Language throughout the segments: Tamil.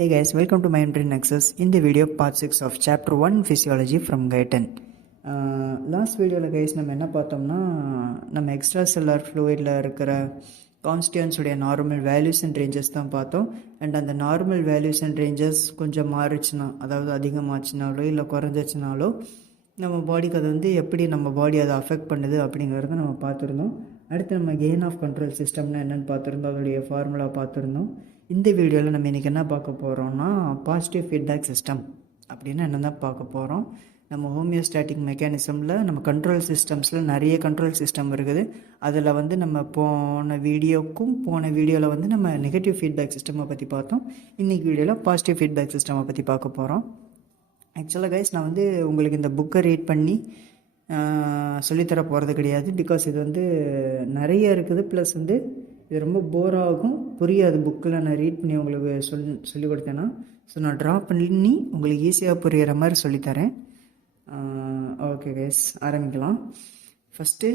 Hey guys, welcome to my Brain Nexus. In the video part 6 of chapter 1 physiology from Guyton. Last வீடியோவில் கைஸ் நம்ம என்ன பார்த்தோம்னா நம்ம எக்ஸ்ட்ரா செல்லார் ஃப்ளூயிடில் இருக்கிற கான்ஸ்டியூன்ஸுடைய நார்மல் வேல்யூஸ் அண்ட் ரேஞ்சஸ் தான் பார்த்தோம். அண்ட் அந்த நார்மல் வேல்யூஸ் அண்ட் ரேஞ்சஸ் கொஞ்சம் மாறிச்சுன்னா, அதாவது அதிகமாச்சுனாலோ இல்லை குறைஞ்சிச்சுனாலோ நம்ம பாடிக்கு அது வந்து எப்படி நம்ம பாடி அதை அஃபெக்ட் பண்ணுது அப்படிங்கிறத நம்ம பார்த்துருந்தோம். அடுத்து நம்ம கெயின் ஆஃப் கண்ட்ரோல் சிஸ்டம்னா என்னென்னு பார்த்துருந்தோம், அதோடைய ஃபார்முலா பார்த்துருந்தோம். இந்த வீடியோவில் நம்ம இன்றைக்கி என்ன பார்க்க போகிறோம்னா பாசிட்டிவ் ஃபீட்பேக் சிஸ்டம் அப்படின்னு என்ன தான் பார்க்க போகிறோம். நம்ம ஹோமியோஸ்டாட்டிக் மெக்கானிசமில் நம்ம கண்ட்ரோல் சிஸ்டம்ஸில் நிறைய கண்ட்ரோல் சிஸ்டம் இருக்குது. அதில் வந்து நம்ம போன வீடியோவில் வந்து நம்ம நெகட்டிவ் ஃபீட்பேக் சிஸ்டமை பற்றி பார்த்தோம். இன்றைக்கி வீடியோவில் பாசிட்டிவ் ஃபீட்பேக் சிஸ்டமை பற்றி பார்க்க போகிறோம். ஆக்சுவலாக கைஸ் நான் வந்து உங்களுக்கு இந்த புக்கை ரீட் பண்ணி சொல்லித்தர போகிறது கிடையாது. பிகாஸ் இது வந்து நிறைய இருக்குது. ப்ளஸ் வந்து இது ரொம்ப போராகும், புரியாது. புக்கில் நான் ரீட் பண்ணி உங்களுக்கு சொல்லி கொடுத்தேன்னா, ஸோ நான் ட்ரா பண்ணி உங்களுக்கு ஈஸியாக புரிகிற மாதிரி சொல்லித்தரேன். ஓகே கைஸ், ஆரம்பிக்கலாம். ஃபஸ்ட்டு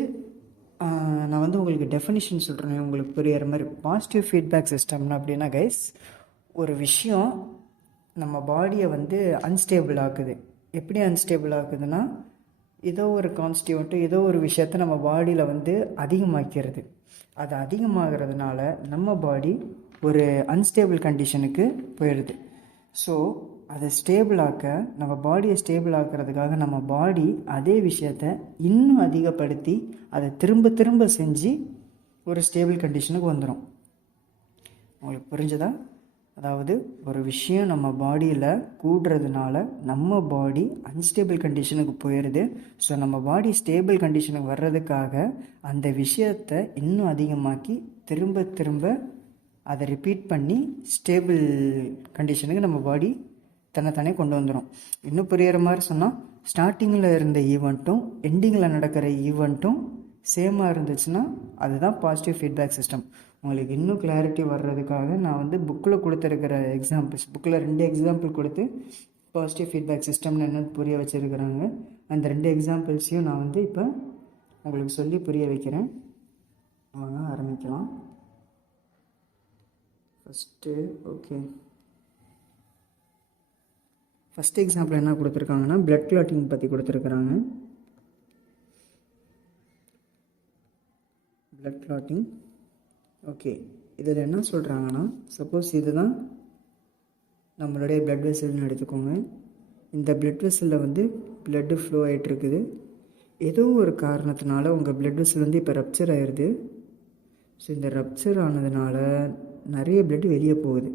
நான் வந்து உங்களுக்கு டெஃபினிஷன் சொல்கிறேன் உங்களுக்கு புரிகிற மாதிரி. பாசிட்டிவ் ஃபீட்பேக் சிஸ்டம்னா அப்படின்னா கைஸ், ஒரு விஷயம் நம்ம பாடியை வந்து அன்ஸ்டேபிள் ஆக்குது. எப்படி அன்ஸ்டேபிள் ஆக்குதுன்னா, ஏதோ ஒரு கான்ஸ்டியூண்ட்டு ஏதோ ஒரு விஷயத்தை நம்ம பாடியில் வந்து அதிகமாக்கிறது. அது அதிகமாகிறதுனால நம்ம பாடி ஒரு அன்ஸ்டேபிள் கண்டிஷனுக்கு போயிடுது. ஸோ அதை ஸ்டேபிள் ஆக்க, நம்ம பாடியை ஸ்டேபிள் ஆக்கிறதுக்காக நம்ம பாடி அதே விஷயத்தை இன்னும் அதிகப்படுத்தி அதை திரும்ப திரும்ப செஞ்சு ஒரு ஸ்டேபிள் கண்டிஷனுக்கு வந்துடும். உங்களுக்கு புரிஞ்சதா? அதாவது ஒரு விஷயம் நம்ம பாடியில் கூடுறதுனால நம்ம பாடி அன்ஸ்டேபிள் கண்டிஷனுக்கு போயிடுது. ஸோ நம்ம பாடி ஸ்டேபிள் கண்டிஷனுக்கு வர்றதுக்காக அந்த விஷயத்தை இன்னும் அதிகமாக்கி திரும்ப திரும்ப அதை ரிப்பீட் பண்ணி ஸ்டேபிள் கண்டிஷனுக்கு நம்ம பாடி தன்னைத்தானே கொண்டு வந்துடும். இன்னும் புரிகிற மாதிரி சொன்னால், ஸ்டார்டிங்கில் இருந்த ஈவெண்ட்டும் எண்டிங்கில் நடக்கிற ஈவெண்ட்டும் சேமாக இருந்துச்சுன்னா அதுதான் பாசிட்டிவ் ஃபீட்பேக் சிஸ்டம். உங்களுக்கு இன்னும் கிளாரிட்டி வர்றதுக்காக நான் வந்து புக்கில் கொடுத்துருக்கிற எக்ஸாம்பிள்ஸ், புக்கில் 2 எக்ஸாம்பிள் கொடுத்து பாசிட்டிவ் ஃபீட்பேக் சிஸ்டம்னு என்னென்னு புரிய வச்சுருக்கிறாங்க. அந்த 2 எக்ஸாம்பிள்ஸையும் நான் வந்து இப்போ உங்களுக்கு சொல்லி புரிய வைக்கிறேன். வாங்க ஆரம்பிக்கலாம். ஃபஸ்ட்டு எக்ஸாம்பிள் என்ன கொடுத்துருக்காங்கன்னா, பிளட் கிளாட்டிங் பற்றி கொடுத்துருக்குறாங்க. Blood clotting. ஓகே, இதில் என்ன சொல்கிறாங்கன்னா, சப்போஸ் இதுதான் நம்மளுடைய பிளட் வெசல்னு எடுத்துக்கோங்க. இந்த பிளட் வெசலில் வந்து பிளட்டு ஃப்ளோ ஆகிட்டுருக்குது. ஏதோ ஒரு காரணத்தினால உங்கள் பிளட் வெசல் வந்து இப்போ ரப்சர் ஆகிடுது. ஸோ இந்த ரப்சர் ஆனதுனால நிறைய பிளட் வெளியே போகுது.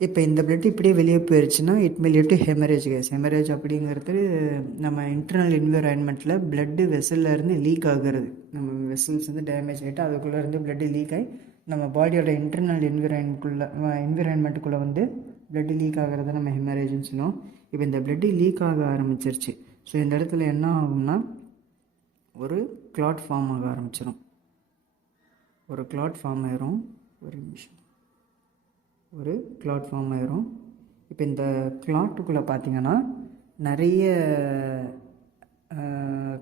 இப்போ இந்த பிளட் இப்படியே வெளியே போயிடுச்சுன்னா it may lead to haemorrhage case. Haemorrhage அப்படிங்கிறது நம்ம இன்டர்னல் என்விரான்மெண்ட்டில் பிளட்டு வெசல்லேருந்து லீக் ஆகுறது. நம்ம வெசல்ஸ் வந்து டேமேஜ் ஆகிட்டு அதுக்குள்ளேருந்து பிளட்டு லீக் ஆகி நம்ம பாடியோட இன்டர்னல் என்விரான்மெண்ட்டுக்குள்ளே வந்து பிளட்டு லீக் ஆகிறத நம்ம ஹெமரேஜ்னு சொல்லுவோம். இப்போ இந்த பிளட்டு லீக் ஆக ஆரம்பிச்சிருச்சு. ஸோ இந்த இடத்துல என்ன ஆகும்னா, ஒரு கிளாட் ஃபார்ம் ஆக ஆரம்பிச்சிடும். ஒரு கிளாட் ஃபார்ம் ஆயிரும். ஒரு கிளாட் ஃபார்ம் ஆயிரும். இப்போ இந்த கிளாட்டுக்குள்ளே பார்த்தீங்கன்னா நிறைய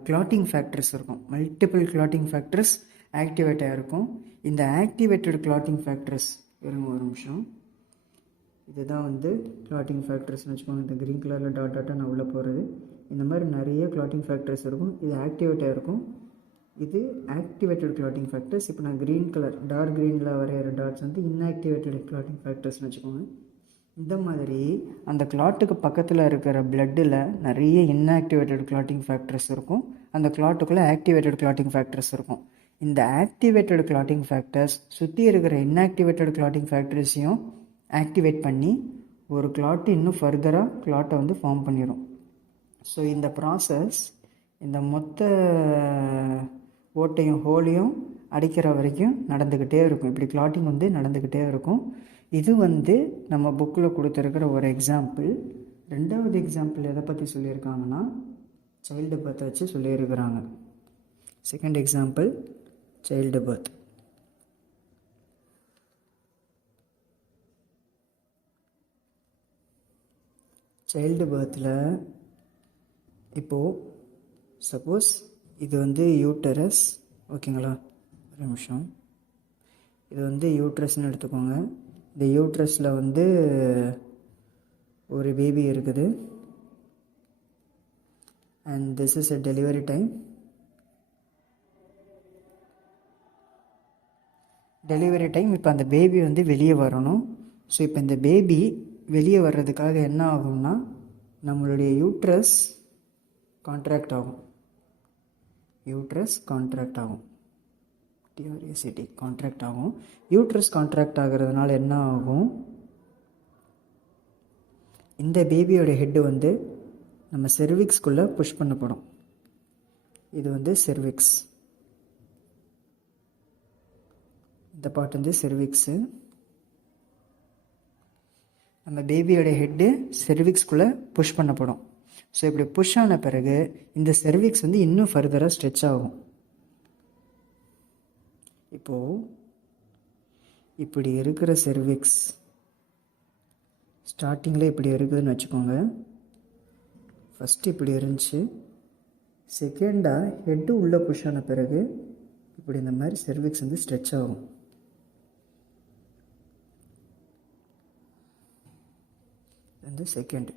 கிளாட்டிங் ஃபேக்டர்ஸ் இருக்கும். மல்டிபிள் கிளாட்டிங் ஃபேக்டர்ஸ் ஆக்டிவேட் ஆகிருக்கும். இந்த ஆக்டிவேட்டட் கிளாட்டிங் ஃபேக்டர்ஸ் ஒரு நிமிஷம், இதுதான் வந்து கிளாட்டிங் ஃபேக்டர்ஸ்னு வச்சுக்கோங்க. இந்த க்ரீன் கலரில் டாட்டாக நான் உள்ளே போகிறது. இந்த மாதிரி நிறைய கிளாட்டிங் ஃபேக்டர்ஸ் இருக்கும். இது ஆக்டிவேட் ஆகிருக்கும். இது ஆக்டிவேட்டட் கிளாட்டிங் ஃபேக்டர்ஸ். இப்போ நான் க்ரீன் கலர் டார்க் க்ரீனில் வரைகிற டாட்ஸ் வந்து இன்ஆக்டிவேட்டட் கிளாட்டிங் ஃபேக்டர்ஸ்னு வச்சுக்கோங்க. இந்த மாதிரி அந்த கிளாட்டுக்கு பக்கத்தில் இருக்கிற பிளட்டில் நிறைய இன்ஆக்டிவேட்டட் கிளாட்டிங் ஃபேக்டர்ஸ் இருக்கும். அந்த கிளாட்டுக்குள்ளே ஆக்டிவேட்டட் கிளாட்டிங் ஃபேக்டர்ஸ் இருக்கும். இந்த ஆக்டிவேட்டட் கிளாட்டிங் ஃபேக்டர்ஸ் சுற்றி இருக்கிற இன்ஆக்டிவேட்டட் கிளாட்டிங் ஃபேக்டர்ஸையும் ஆக்டிவேட் பண்ணி ஒரு கிளாட்டு இன்னும் ஃபர்தராக கிளாட்டை வந்து ஃபார்ம் பண்ணிடும். ஸோ இந்த ப்ராசஸ் இந்த மொத்த ஓட்டையும் ஹோலையும் அடிக்கிற வரைக்கும் நடந்துக்கிட்டே இருக்கும். இப்படி கிளாட்டிங் வந்து நடந்துக்கிட்டே இருக்கும். இது வந்து நம்ம புக்கில் கொடுத்துருக்கிற ஒரு எக்ஸாம்பிள். 2வது எக்ஸாம்பிள் எதை பற்றி சொல்லியிருக்காங்கன்னா, சைல்டு பர்த்தை வச்சு சொல்லியிருக்கிறாங்க. Second example child birth. Child பர்த்தில் இப்போது சப்போஸ் இது வந்து யூட்டரஸ், ஓகேங்களா? ஒரு நிமிஷம். இது வந்து யூட்ரஸ்ன்னு எடுத்துக்கோங்க. இந்த யூட்ரஸில் வந்து ஒரு பேபி இருக்குது. And this is a delivery time. இப்போ அந்த பேபி வந்து வெளியே வரணும். ஸோ இப்போ இந்த பேபி வெளியே வர்றதுக்காக என்ன ஆகும்னா நம்மளுடைய யூட்ரஸ் கான்ட்ராக்ட் ஆகும். டிஆர்ஏசிடி கான்ட்ராக்ட் ஆகும். யூட்ரஸ் கான்ட்ராக்ட் ஆகிறதுனால என்ன ஆகும், இந்த பேபியோட ஹெட்டு வந்து நம்ம செர்விக்ஸ்குள்ளே புஷ் பண்ணப்படும். இது வந்து செர்விக்ஸ், இந்த பார்ட் வந்து செர்விக்ஸு. நம்ம பேபியோட ஹெட்டு செர்விக்ஸ்குள்ளே புஷ் பண்ணப்படும். ஸோ இப்படி புஷ் ஆன பிறகு இந்த செர்விக்ஸ் வந்து இன்னும் ஃபர்தராக ஸ்ட்ரெச் ஆகும். இப்போது இப்படி இருக்கிற செர்விக்ஸ் ஸ்டார்டிங்கில் இப்படி இருக்குதுன்னு வச்சுக்கோங்க. ஃபஸ்ட்டு இப்படி இருந்துச்சு. செகண்டாக ஹெட்டு உள்ளே புஷ் ஆன பிறகு இப்படி இந்த மாதிரி செர்விக்ஸ் வந்து ஸ்ட்ரெச் ஆகும். வந்து செகண்ட்,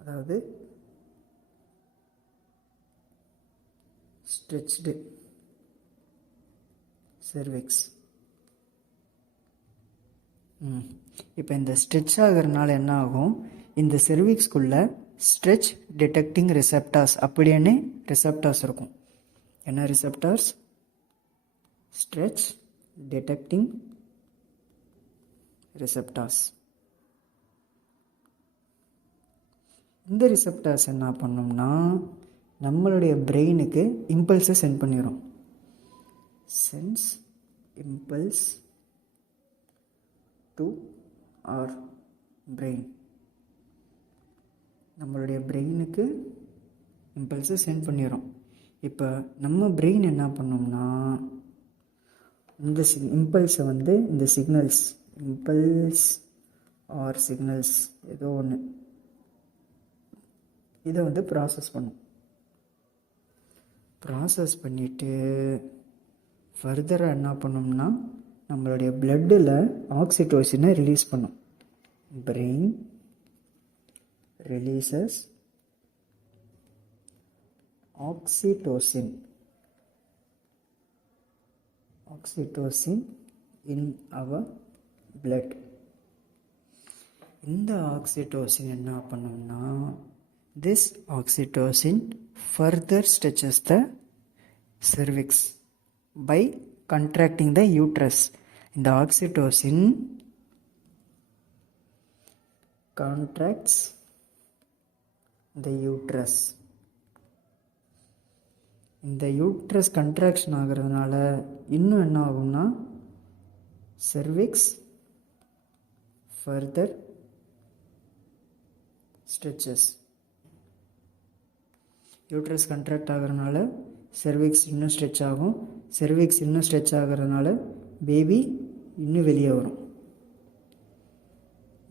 அதாவது ஸ்ட்ரெச்டு செர்விக்ஸ். இப்போ இந்த ஸ்ட்ரெச் ஆகிறதுனால என்ன ஆகும், இந்த செர்விக்ஸ்குள்ளே ஸ்ட்ரெச் டிடெக்டிங் ரிசெப்டார்ஸ் அப்படின்னு ரிசெப்டார்ஸ் இருக்கும். என்ன ரிசெப்டார்ஸ்? Stretch detecting receptors. இந்த ரிசெப்டார்ஸ் என்ன பண்ணோம்னா நம்மளுடைய பிரெயினுக்கு இம்பல்ஸை சென்ட் பண்ணிடும். Sense impulse to our brain. நம்மளுடைய பிரெயினுக்கு இம்பல்ஸை சென்ட் பண்ணிடும். இப்போ நம்ம பிரெயின் என்ன பண்ணோம்னா இந்த இம்பல்ஸை வந்து இந்த சிக்னல்ஸ், இம்பல்ஸ் ஆர் சிக்னல்ஸ் ஏதோ ஒன்று, இதை வந்து ப்ராசஸ் பண்ணும். ப்ராசஸ் பண்ணிவிட்டு ஃபர்தராக என்ன பண்ணோம்னா நம்மளுடைய பிளட்டில் ஆக்சிடோசினை ரிலீஸ் பண்ணும். Brain releases oxytocin in our blood. இந்த ஆக்சிடோசின் என்ன பண்ணோம்னா this oxytocin further stretches the cervix by contracting the uterus. இந்த oxytocin contracts the uterus. இந்த யூட்ரஸ் கண்ட்ராக்ஷன் ஆகிறதுனால இன்னும் என்ன ஆகும்னா cervix further stretches. Uterus contract ஆகிறதுனால செர்விக்ஸ் இன்னும் ஸ்ட்ரெச் ஆகும். செர்விக்ஸ் இன்னும் ஸ்ட்ரெச் ஆகிறதுனால பேபி இன்னும் வெளியே வரும்.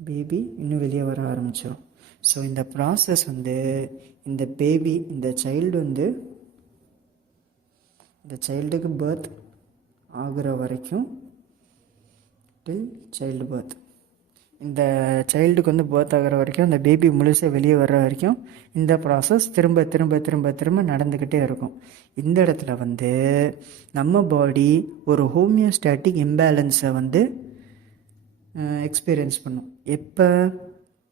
பேபி இன்னும் வெளியே வர ஆரம்பிச்சிடும். ஸோ இந்த ப்ராசஸ் வந்து இந்த பேபி, இந்த சைல்டு வந்து இந்த சைல்டுக்கு பர்த் ஆகிற வரைக்கும், டில் சைல்டு பர்த், இந்த சைல்டுக்கு வந்து பர்த் ஆகிற வரைக்கும், அந்த பேபி முழுசாக வெளியே வர்ற வரைக்கும் இந்த ப்ராசஸ் திரும்ப திரும்ப திரும்ப திரும்ப நடந்துக்கிட்டே இருக்கும். இந்த இடத்துல வந்து நம்ம பாடி ஒரு ஹோமியோஸ்டாட்டிக் இம்பேலன்ஸை வந்து எக்ஸ்பீரியன்ஸ் பண்ணும். எப்போ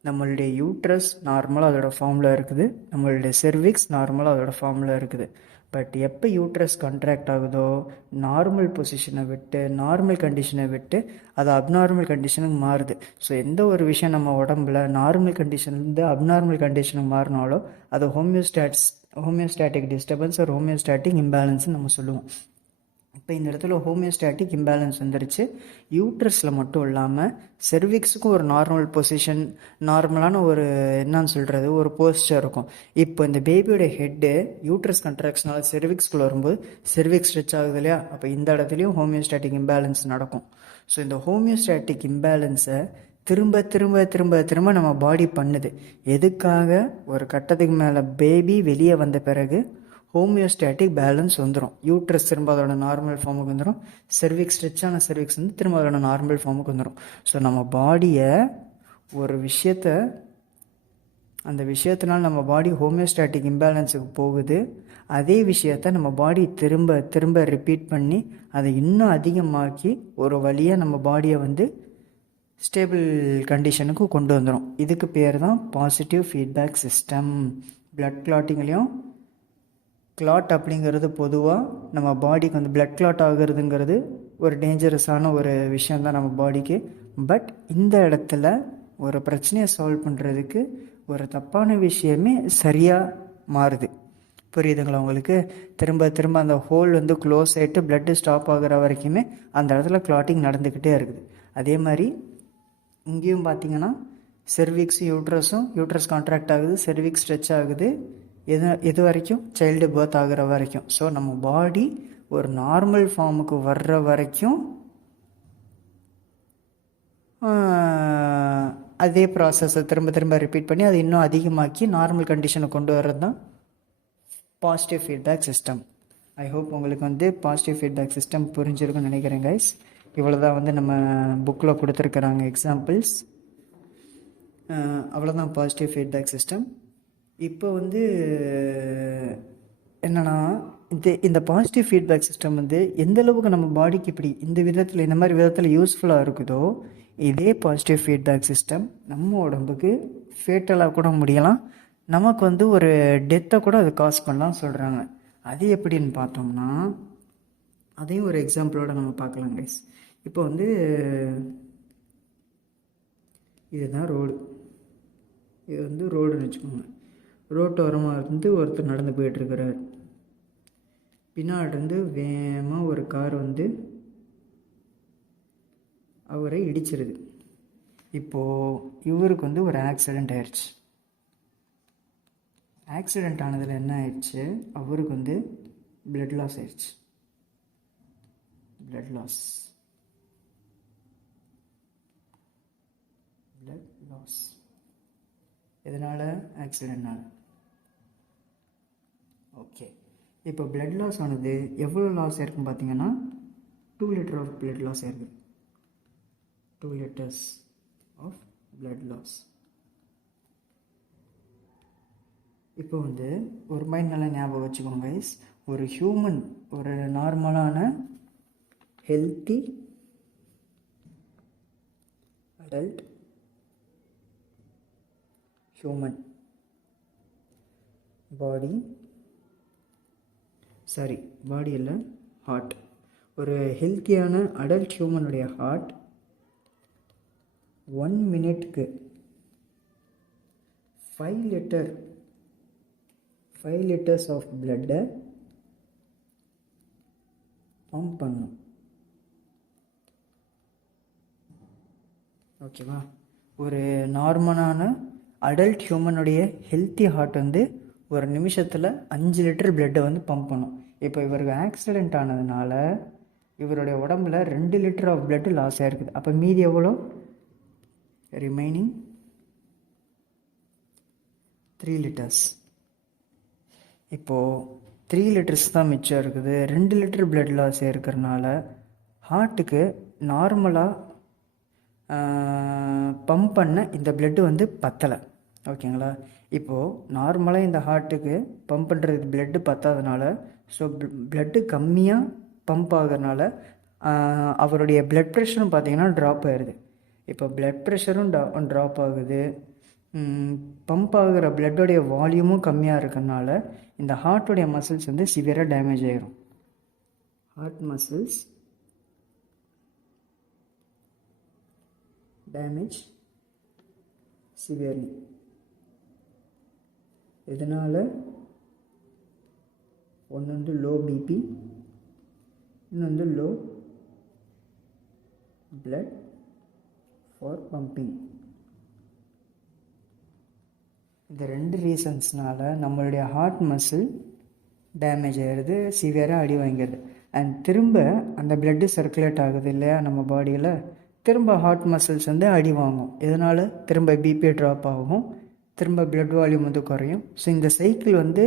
நம்மளுடைய யூட்ரஸ் நார்மலாக அதோட ஃபார்மில் இருக்குது, நம்மளுடைய செர்விக்ஸ் நார்மலாக அதோட ஃபார்மில் இருக்குது. பட் எப்போ யூட்ரஸ் கான்ட்ராக்ட் ஆகுதோ நார்மல் பொசிஷனை விட்டு, நார்மல் கண்டிஷனை விட்டு அது அப்நார்மல் கண்டிஷனுக்கு மாறுது. ஸோ எந்த ஒரு விஷயம் நம்ம உடம்புல நார்மல் கண்டிஷன்லேருந்து அப்நார்மல் கண்டிஷனுக்கு மாறினாலோ அது ஹோமியோஸ்டாட்டிக் டிஸ்டர்பன்ஸ் ஒரு ஹோமியோஸ்டாட்டிக் இம்பேலன்ஸ்னு நம்ம சொல்லுவோம். இப்போ இந்த இடத்துல ஹோமியோஸ்டாட்டிக் இம்பேலன்ஸ் வந்துருச்சு. யூட்ரஸில் மட்டும் இல்லாமல் செர்விக்ஸுக்கும் ஒரு நார்மல் பொசிஷன், நார்மலான ஒரு என்னன்னு சொல்கிறது ஒரு போஸ்டர் இருக்கும். இப்போ இந்த பேபியோட ஹெட்டு யூட்ரஸ் கண்ட்ராக்ஷனால் செர்விக்ஸ்குள்ளே வரும்போது செர்விக்ஸ் ஸ்ட்ரெச் ஆகுது இல்லையா, அப்போ இந்த இடத்துலையும் ஹோமியோஸ்டாட்டிக் இம்பேலன்ஸ் நடக்கும். ஸோ இந்த ஹோமியோஸ்டாட்டிக் இம்பேலன்ஸை திரும்ப திரும்ப திரும்ப திரும்ப நம்ம பாடி பண்ணுது. எதுக்காக? ஒரு கட்டத்துக்கு மேலே பேபி வெளியே வந்த பிறகு ஹோமியோஸ்டாட்டிக் பேலன்ஸ் வந்துடும். யூட்ரஸ் திரும்ப அதோட நார்மல் ஃபார்முக்கு வந்துடும். செர்விக்ஸ், ஸ்ட்ரெச்சான செர்விக்ஸ் வந்து திரும்ப அதோட நார்மல் ஃபார்முக்கு வந்துடும். ஸோ நம்ம பாடியை ஒரு அந்த விஷயத்தினால் நம்ம பாடி ஹோமியோஸ்டாட்டிக் இம்பேலன்ஸுக்கு போகுது. அதே விஷயத்த நம்ம பாடி திரும்ப திரும்ப ரிப்பீட் பண்ணி அதை இன்னும் அதிகமாக்கி ஒரு வழியாக நம்ம பாடியை வந்து ஸ்டேபிள் கண்டிஷனுக்கு கொண்டு வந்துடும். இதுக்கு பேர் தான் பாசிட்டிவ் ஃபீட்பேக் சிஸ்டம். பிளட் கிளாட்டிங்லேயும் கிளாட் அப்படிங்கிறது பொதுவாக நம்ம பாடிக்கு வந்து பிளட் கிளாட் ஆகுறதுங்கிறது ஒரு டேஞ்சரஸான ஒரு விஷயந்தான் நம்ம பாடிக்கு. பட் இந்த இடத்துல ஒரு பிரச்சனையை சால்வ் பண்ணுறதுக்கு ஒரு தப்பான விஷயமே சரியாக மாறுது. புரியுதுங்களா உங்களுக்கு? திரும்ப திரும்ப அந்த ஹோல் வந்து க்ளோஸ் ஆகிட்டு பிளட்டு ஸ்டாப் ஆகிற வரைக்குமே அந்த இடத்துல கிளாட்டிங் நடந்துக்கிட்டே இருக்குது. அதே மாதிரி இங்கேயும் பார்த்தீங்கன்னா செர்விக்ஸும் யூட்ரஸ் கான்ட்ராக்ட் ஆகுது, செர்விக்ஸ் ஸ்ட்ரெச் ஆகுது. எது வரைக்கும்? சைல்டு பர்த் ஆகிற வரைக்கும். ஸோ நம்ம பாடி ஒரு நார்மல் ஃபார்முக்கு வர்ற வரைக்கும் அதே ப்ராசஸை திரும்ப திரும்ப ரிப்பீட் பண்ணி அதை இன்னும் அதிகமாக்கி நார்மல் கண்டிஷனை கொண்டு வர்றது தான் positive feedback system. I hope உங்களுக்கு வந்து பாசிட்டிவ் ஃபீட்பேக் சிஸ்டம் புரிஞ்சிருக்குன்னு நினைக்கிறேன் கைஸ். இவ்வளோதான் வந்து நம்ம புக்கில் கொடுத்துருக்குறாங்க எக்ஸாம்பிள்ஸ். அவ்வளோதான் பாசிட்டிவ் ஃபீட்பேக் சிஸ்டம். இப்போ வந்து என்னென்னா இந்த பாசிட்டிவ் ஃபீட்பேக் சிஸ்டம் வந்து எந்த அளவுக்கு நம்ம பாடிக்கு இப்படி இந்த மாதிரி விதத்தில் யூஸ்ஃபுல்லாக இருக்குதோ, இதே பாசிட்டிவ் ஃபீட்பேக் சிஸ்டம் நம்ம உடம்புக்கு ஃபேட்டலாக கூட முடியலாம். நமக்கு வந்து ஒரு டெத்தை கூட அது காஸ் பண்ணலாம் சொல்கிறாங்க. அது எப்படின்னு பார்த்தோம்னா அதையும் ஒரு எக்ஸாம்பிளோடு நம்ம பார்க்கலாம் கைஸ். இப்போ வந்து இதுதான் ரோடு. இது வந்து ரோடுன்னு வச்சுக்கோங்க. ரோட்டோரமாக இருந்து ஒருத்தர் நடந்து போயிட்டுருக்கிறார். பின்னாடி இருந்து வேகமாக ஒரு கார் வந்து அவரை இடிச்சிருது. இப்போது இவருக்கு வந்து ஒரு ஆக்சிடெண்ட் ஆயிடுச்சு. ஆக்சிடெண்ட் ஆனதில் என்ன ஆயிடுச்சு? அவருக்கு வந்து பிளட் லாஸ் ஆயிடுச்சு. பிளட் லாஸ் எதனால்? ஆக்சிடெண்ட்னால. ஓகே, இப்போ பிளட் லாஸ் ஆனது எவ்வளோ லாஸ் ஆயிருக்குன்னு பார்த்தீங்கன்னா 2 லிட்டர் ஆஃப் பிளட் லாஸ் ஆயிருக்கு. 2 liters ஆஃப் பிளட் லாஸ். இப்போ வந்து ஒரு மைண்ட் நல்லா ஞாபகம் வச்சுக்கோங்க கைஸ். ஒரு ஹியூமன், ஒரு நார்மலான ஹெல்த்தி அடல்ட் ஹியூமன் பாடி இல்லை, ஹார்ட். ஒரு ஹெல்த்தியான அடல்ட் ஹியூமனுடைய ஹார்ட் 1 மினிட்க்கு 5 லிட்டர்ஸ் ஆஃப் பிளட்டை பம்ப் பண்ணும். ஓகேவா? ஒரு நார்மலான அடல்ட் ஹியூமனுடைய ஹெல்த்தி ஹார்ட் வந்து ஒரு நிமிஷத்தில் 5 லிட்டர் பிளட்டை வந்து பம்ப் பண்ணும். இப்போ இவருக்கு ஆக்சிடெண்ட் ஆனதுனால இவருடைய உடம்புல 2 லிட்டர் ஆஃப் பிளட் லாஸ் ஆகிருக்குது. அப்போ மீதி எவ்வளோ? Remaining 3 litres. இப்போது 3 லிட்டர்ஸ் தான் மிச்சம் இருக்குது. 2 லிட்டர் பிளட் லாஸ் இருக்கிறனால ஹார்ட்டுக்கு நார்மலாக பம்ப் பண்ண இந்த பிளட்டு வந்து பத்தலை. ஓகேங்களா? இப்போது நார்மலாக இந்த ஹார்ட்டுக்கு பம்ப் பண்ணுறதுக்கு பிளட்டு பத்தாதனால, ஸோ பிளட்டு கம்மியாக பம்ப் ஆகிறதுனால அவருடைய பிளட் ப்ரெஷரும் பார்த்திங்கன்னா ட்ராப் ஆகிடுது. இப்போ பிளட் ப்ரெஷரும் ட்ராப் ஆகுது. பம்ப் ஆகிற பிளட்டோடைய வால்யூமும் கம்மியாக இருக்கிறதுனால இந்த ஹார்ட்டுடைய மசில்ஸ் வந்து சிவியராக டேமேஜ் ஆகிரும். Heart muscles damage severely. இதனால் ஒன்று வந்து லோ பிபி, இன்னொன்று லோ பிளட் ஃபார் பம்பிங். இந்த 2 ரீசன்ஸ்னால நம்மளுடைய ஹார்ட் மசில் டேமேஜ் ஆகிடுது, சிவியராக அடி வாங்கிடுது. அண்ட் திரும்ப அந்த பிளட்டு சர்க்குலேட் ஆகுது இல்லையா நம்ம பாடியில், திரும்ப ஹார்ட் மசில்ஸ் வந்து அடி வாங்கும். இதனால் திரும்ப பிபி ட்ராப் ஆகும், திரும்ப பிளட் வால்யூம் வந்து குறையும். ஸோ இந்த சைக்கிள் வந்து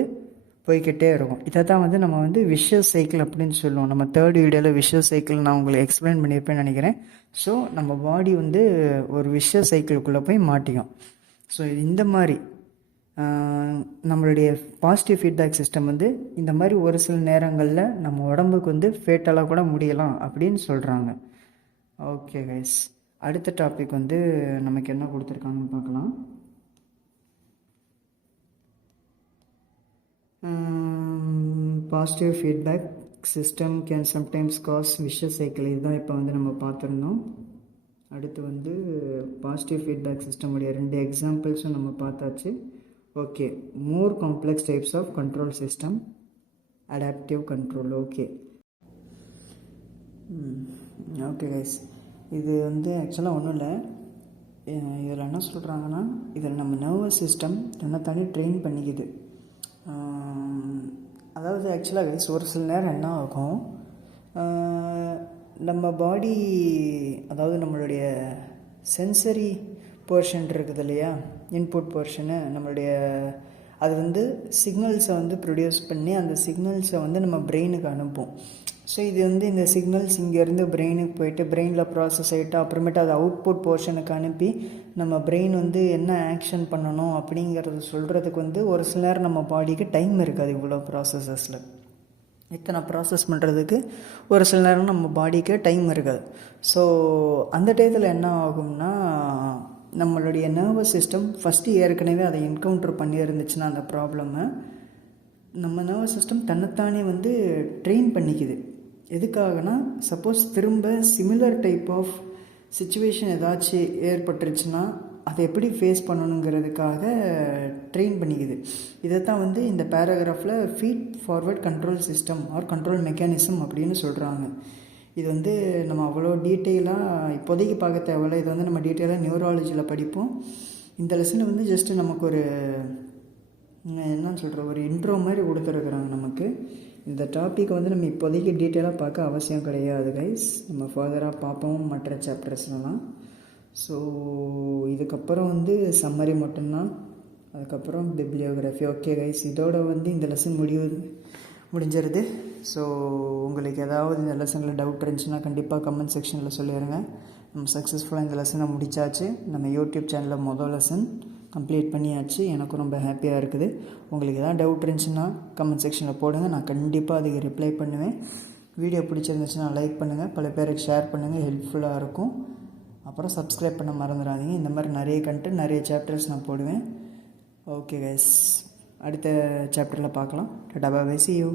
போய்கிட்டே இருக்கும். இதை தான் வந்து நம்ம வந்து விஷஸ் சைக்கிள் அப்படின்னு சொல்லுவோம். நம்ம தேர்ட் வீடியோவில் விஷஸ் சைக்கிள் நான் உங்களுக்கு எக்ஸ்பிளைன் பண்ணியிருப்பேன்னு நினைக்கிறேன். ஸோ நம்ம பாடி வந்து ஒரு விஷஸ் சைக்கிளுக்குள்ளே போய் மாட்டிக்கும். ஸோ இந்த மாதிரி நம்மளுடைய பாசிட்டிவ் ஃபீட்பேக் சிஸ்டம் வந்து இந்த மாதிரி ஒரு சில நேரங்களில் நம்ம உடம்புக்கு வந்து ஃபேட்டலாக கூட முடியலாம் அப்படின்னு சொல்கிறாங்க. ஓகே கைஸ், அடுத்த டாபிக் வந்து நமக்கு என்ன கொடுத்துருக்காங்கன்னு பார்க்கலாம். Positive feedback system can sometimes cause vicious cycle. இதுதான் இப்போ வந்து நம்ம பார்த்துருந்தோம். அடுத்து வந்து பாசிட்டிவ் ஃபீட்பேக் சிஸ்டமுடைய 2 எக்ஸாம்பிள்ஸும் நம்ம பார்த்தாச்சு. Okay, more complex types of control system, adaptive control. Okay guys, இது வந்து ஆக்சுவலாக ஒன்றும் இல்லை. இதில் என்ன சொல்கிறாங்கன்னா, இதில் நம்ம நர்வஸ் சிஸ்டம் தன்னைத்தானே ட்ரெயின் பண்ணிக்குது. அதாவது ஆக்சுவலாக கைஸ் ஒரு சில நேரம் என்ன ஆகும், நம்ம பாடி, அதாவது நம்மளுடைய சென்சரி போர்ஷன் இருக்குது இல்லையா, இன்புட் போர்ஷனு, நம்மளுடைய அது வந்து சிக்னல்ஸை வந்து ப்ரொடியூஸ் பண்ணி அந்த சிக்னல்ஸை வந்து நம்ம பிரெயினுக்கு அனுப்பும். ஸோ இது வந்து இந்த சிக்னல்ஸ் இங்கேருந்து பிரெயினுக்கு போயிட்டு பிரெயினில் ப்ராசஸ் ஆகிட்டு அப்புறமேட்டு அது அவுட்புட் போர்ஷனுக்கு அனுப்பி நம்ம பிரெயின் வந்து என்ன ஆக்ஷன் பண்ணணும் அப்படிங்கிறது சொல்கிறதுக்கு வந்து ஒரு சில நேரம் நம்ம பாடிக்கு டைம் இருக்காது. இவ்வளோ ப்ராசஸஸில் இத்தனை ப்ராசஸ் பண்ணுறதுக்கு ஒரு சில நேரம் நம்ம பாடிக்கு டைம் இருக்காது. ஸோ அந்த டயத்தில் என்ன ஆகும்னா, நம்மளுடைய நர்வஸ் சிஸ்டம் ஃபஸ்ட்டு ஏற்கனவே அதை என்கவுண்டர் பண்ணி இருந்துச்சுன்னா அந்த ப்ராப்ளமை நம்ம நர்வஸ் சிஸ்டம் தன்னைத்தானே வந்து ட்ரெயின் பண்ணிக்குது. எதுக்காகனா, சப்போஸ் திரும்ப சிமிலர் டைப் ஆஃப் சிச்சுவேஷன் ஏதாச்சும் ஏற்பட்டுருச்சுன்னா அதை எப்படி ஃபேஸ் பண்ணணுங்கிறதுக்காக ட்ரெயின் பண்ணிக்குது. இதை தான் வந்து இந்த பேராகிராஃபில் feed forward control system or control mechanism அப்படின்னு சொல்கிறாங்க. இது வந்து நம்ம அவ்வளோ டீட்டெயிலாக இப்போதைக்கு பார்க்க தேவையில்ல. இது வந்து நம்ம டீட்டெயிலாக நியூராலஜியில் படிப்போம். இந்த லெசனில் வந்து ஜஸ்ட்டு நமக்கு ஒரு என்னன்னு சொல்கிற ஒரு இன்ட்ரோ மாதிரி கொடுத்துருக்குறாங்க நமக்கு. இந்த டாப்பிக் வந்து நம்ம இப்போதைக்கு டீட்டெயிலாக பார்க்க அவசியம் கிடையாது கைஸ். நம்ம ஃபர்தராக பார்ப்போம் மற்ற சாப்டர்ஸ்லாம். ஸோ இதுக்கப்புறம் வந்து சம்மரி மட்டும்தான், அதுக்கப்புறம் பிப்ளியோகிராஃபி. ஓகே கைஸ், இதோட வந்து இந்த லெசன் முடிஞ்சிருது. ஸோ உங்களுக்கு ஏதாவது இந்த லெசனில் டவுட் இருந்துச்சுன்னா கண்டிப்பாக கமெண்ட் செக்ஷனில் சொல்லிடுங்க. நம்ம சக்ஸஸ்ஃபுல்லாக இந்த லெசனை முடித்தாச்சு. நம்ம யூடியூப் சேனலில் மொதல் லெசன் கம்ப்ளீட் பண்ணியாச்சு. எனக்கும் ரொம்ப ஹாப்பியாக இருக்குது. உங்களுக்கு எதாவது டவுட் இருந்துச்சுன்னா கமெண்ட் செக்ஷனில் போடுங்க, நான் கண்டிப்பாக அதுக்கு ரிப்ளை பண்ணுவேன். வீடியோ பிடிச்சிருந்துச்சுன்னா லைக் பண்ணுங்கள், பல பேருக்கு ஷேர் பண்ணுங்கள், ஹெல்ப்ஃபுல்லாக இருக்கும். அப்புறம் சப்ஸ்கிரைப் பண்ண மறந்துடாதீங்க. இந்த மாதிரி நிறைய கண்டென்ட், நிறைய சாப்டர்ஸ் நான் போடுவேன். ஓகே கைஸ், அடுத்த சாப்டரில் பார்க்கலாம். Tata bye bye, see you.